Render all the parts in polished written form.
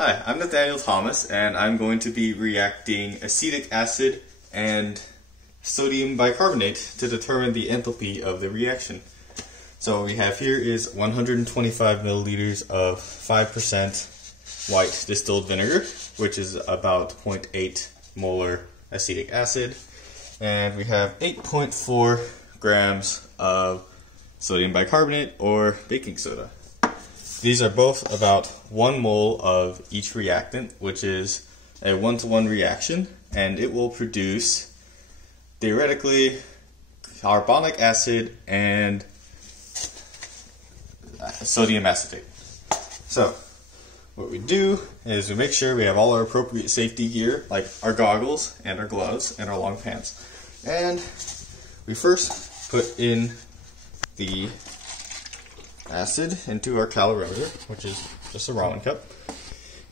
Hi, I'm Nathaniel Thomas, and I'm going to be reacting acetic acid and sodium bicarbonate to determine the enthalpy of the reaction. So what we have here is 125 milliliters of 5% white distilled vinegar, which is about 0.8 molar acetic acid, and we have 8.4 grams of sodium bicarbonate or baking soda. These are both about 1 mole of each reactant, which is a 1-to-1 reaction, and it will produce, theoretically, carbonic acid and sodium acetate. So, what we do is we make sure we have all our appropriate safety gear, like our goggles and our gloves and our long pants. And we first put in the acid into our calorimeter, which is just a ramen cup,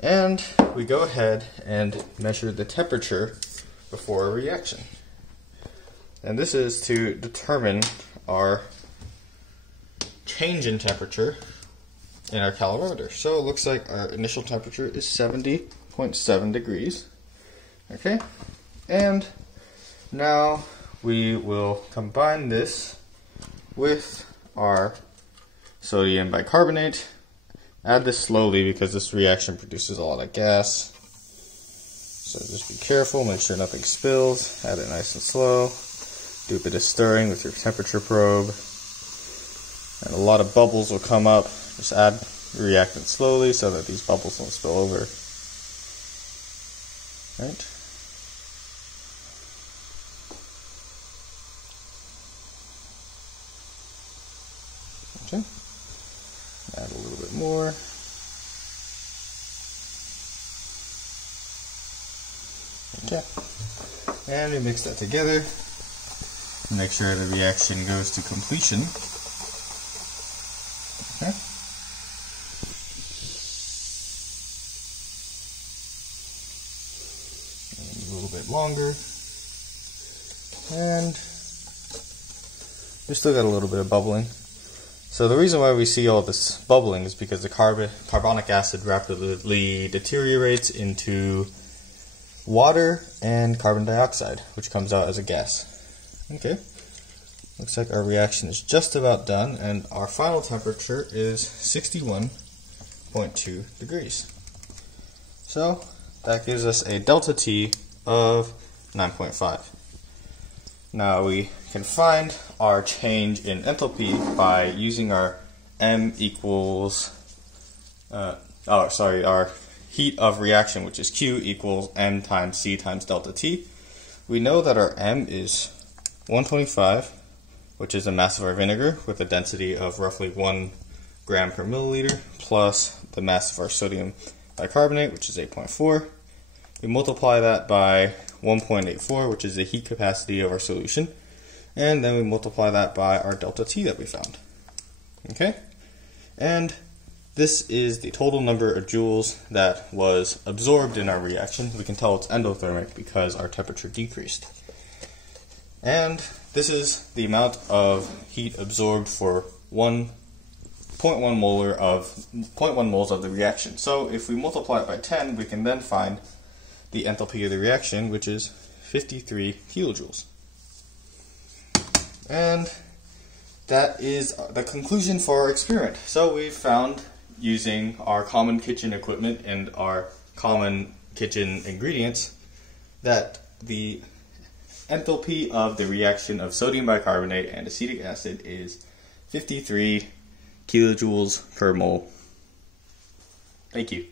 and we go ahead and measure the temperature before a reaction. And this is to determine our change in temperature in our calorimeter. So it looks like our initial temperature is 70.7 degrees. Okay, and now we will combine this with our sodium bicarbonate. Add this slowly because this reaction produces a lot of gas. So just be careful, make sure nothing spills. Add it nice and slow. Do a bit of stirring with your temperature probe. And a lot of bubbles will come up. Just add the reactant slowly so that these bubbles don't spill over. Right? Okay. Add a little bit more. Okay. And we mix that together. Make sure the reaction goes to completion. Okay. And a little bit longer. And we still got a little bit of bubbling. So the reason why we see all this bubbling is because the carbonic acid rapidly deteriorates into water and carbon dioxide, which comes out as a gas. Okay, looks like our reaction is just about done, and our final temperature is 61.2 degrees. So that gives us a delta T of 9.5. Now we can find our change in enthalpy by using our M equals, our heat of reaction, which is Q equals M times C times delta T. We know that our M is 125, which is the mass of our vinegar with a density of roughly 1 gram per milliliter, plus the mass of our sodium bicarbonate, which is 8.4. We multiply that by 1.84, which is the heat capacity of our solution, and then we multiply that by our delta T that we found. Okay? And this is the total number of joules that was absorbed in our reaction. We can tell it's endothermic because our temperature decreased. And this is the amount of heat absorbed for 0.1 moles of the reaction. So if we multiply it by 10, we can then find the enthalpy of the reaction, which is 53 kilojoules. And that is the conclusion for our experiment. So we found, using our common kitchen equipment and our common kitchen ingredients, that the enthalpy of the reaction of sodium bicarbonate and acetic acid is 53 kilojoules per mole. Thank you.